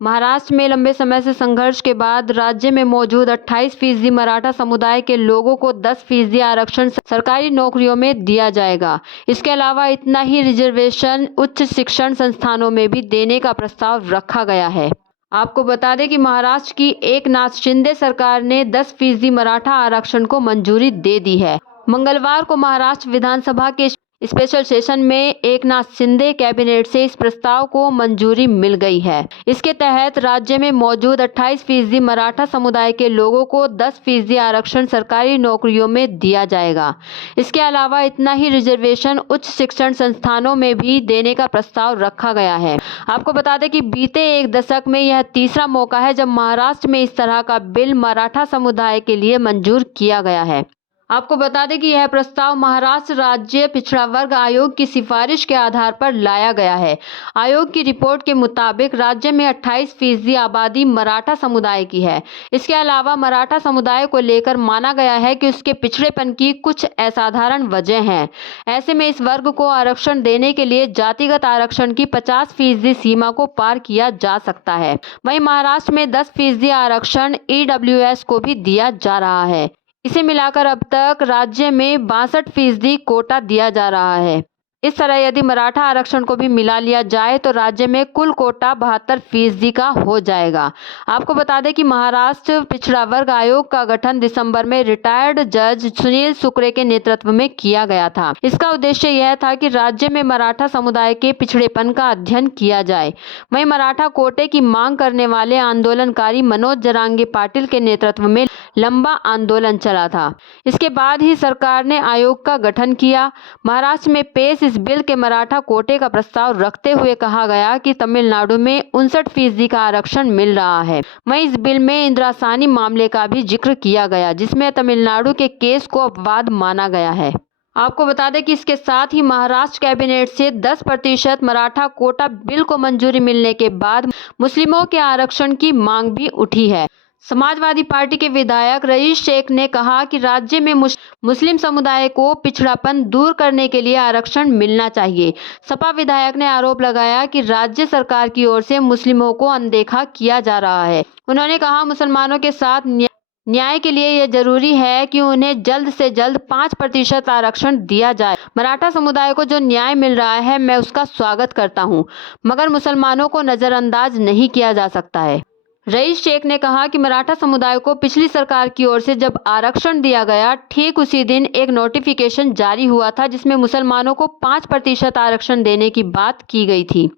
महाराष्ट्र में लंबे समय से संघर्ष के बाद राज्य में मौजूद 28% मराठा समुदाय के लोगों को 10% आरक्षण सरकारी नौकरियों में दिया जाएगा। इसके अलावा इतना ही रिजर्वेशन उच्च शिक्षण संस्थानों में भी देने का प्रस्ताव रखा गया है। आपको बता दें कि महाराष्ट्र की एकनाथ शिंदे सरकार ने 10% मराठा आरक्षण को मंजूरी दे दी है। मंगलवार को महाराष्ट्र विधानसभा के स्पेशल सेशन में एकनाथ शिंदे कैबिनेट से इस प्रस्ताव को मंजूरी मिल गई है। इसके तहत राज्य में मौजूद 28% मराठा समुदाय के लोगों को 10% आरक्षण सरकारी नौकरियों में दिया जाएगा। इसके अलावा इतना ही रिजर्वेशन उच्च शिक्षण संस्थानों में भी देने का प्रस्ताव रखा गया है। आपको बता दें कि बीते एक दशक में यह तीसरा मौका है जब महाराष्ट्र में इस तरह का बिल मराठा समुदाय के लिए मंजूर किया गया है। आपको बता दें कि यह प्रस्ताव महाराष्ट्र राज्य पिछड़ा वर्ग आयोग की सिफारिश के आधार पर लाया गया है। आयोग की रिपोर्ट के मुताबिक राज्य में 28% आबादी मराठा समुदाय की है। इसके अलावा मराठा समुदाय को लेकर माना गया है कि उसके पिछड़ेपन की कुछ असाधारण वजह हैं। ऐसे में इस वर्ग को आरक्षण देने के लिए जातिगत आरक्षण की 50% सीमा को पार किया जा सकता है। वहीं महाराष्ट्र में 10% आरक्षण EWS को भी दिया जा रहा है। इसे मिलाकर अब तक राज्य में 62% कोटा दिया जा रहा है। इस तरह यदि मराठा आरक्षण को भी मिला लिया जाए तो राज्य में कुल कोटा 72% का हो जाएगा। आपको बता दें कि महाराष्ट्र पिछड़ा वर्ग आयोग का गठन दिसंबर में रिटायर्ड जज सुनील सुक्रे के नेतृत्व में किया गया था। इसका उद्देश्य यह था कि राज्य में मराठा समुदाय के पिछड़ेपन का अध्ययन किया जाए। वहीं मराठा कोटे की मांग करने वाले आंदोलनकारी मनोज जरांगे पाटिल के नेतृत्व में लंबा आंदोलन चला था। इसके बाद ही सरकार ने आयोग का गठन किया। महाराष्ट्र में पेश इस बिल के मराठा कोटे का प्रस्ताव रखते हुए कहा गया कि तमिलनाडु में 59% का आरक्षण मिल रहा है। वहीं इस बिल में इंदिरासानी मामले का भी जिक्र किया गया, जिसमें तमिलनाडु के केस को अपवाद माना गया है। आपको बता दें कि इसके साथ ही महाराष्ट्र कैबिनेट से 10% मराठा कोटा बिल को मंजूरी मिलने के बाद मुस्लिमों के आरक्षण की मांग भी उठी है। समाजवादी पार्टी के विधायक रईस शेख ने कहा कि राज्य में मुस्लिम समुदाय को पिछड़ापन दूर करने के लिए आरक्षण मिलना चाहिए। सपा विधायक ने आरोप लगाया कि राज्य सरकार की ओर से मुस्लिमों को अनदेखा किया जा रहा है। उन्होंने कहा, मुसलमानों के साथ न्याय के लिए यह जरूरी है कि उन्हें जल्द से जल्द 5% आरक्षण दिया जाए। मराठा समुदाय को जो न्याय मिल रहा है मैं उसका स्वागत करता हूं, मगर मुसलमानों को नजरअंदाज नहीं किया जा सकता है। रईस शेख ने कहा कि मराठा समुदाय को पिछली सरकार की ओर से जब आरक्षण दिया गया, ठीक उसी दिन एक नोटिफिकेशन जारी हुआ था जिसमें मुसलमानों को 5% आरक्षण देने की बात की गई थी।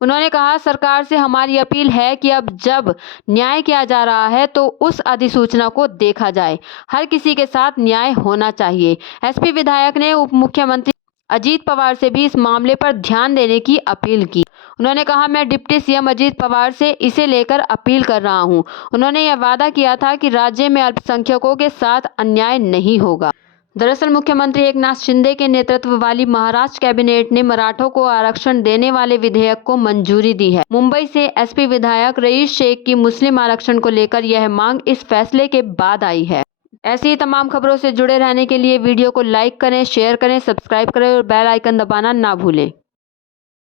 उन्होंने कहा, सरकार से हमारी अपील है कि अब जब न्याय किया जा रहा है तो उस अधिसूचना को देखा जाए। हर किसी के साथ न्याय होना चाहिए। SP विधायक ने उप मुख्यमंत्री अजीत पवार से भी इस मामले पर ध्यान देने की अपील की। उन्होंने कहा, मैं डिप्टी CM अजीत पवार से इसे लेकर अपील कर रहा हूं। उन्होंने यह वादा किया था कि राज्य में अल्पसंख्यकों के साथ अन्याय नहीं होगा। दरअसल मुख्यमंत्री एकनाथ शिंदे के नेतृत्व वाली महाराष्ट्र कैबिनेट ने मराठों को आरक्षण देने वाले विधेयक को मंजूरी दी है। मुंबई से SP विधायक रईस शेख की मुस्लिम आरक्षण को लेकर यह मांग इस फैसले के बाद आई है। ऐसी ही तमाम खबरों से जुड़े रहने के लिए वीडियो को लाइक करें, शेयर करें, सब्सक्राइब करें और बेल आइकन दबाना ना भूलें।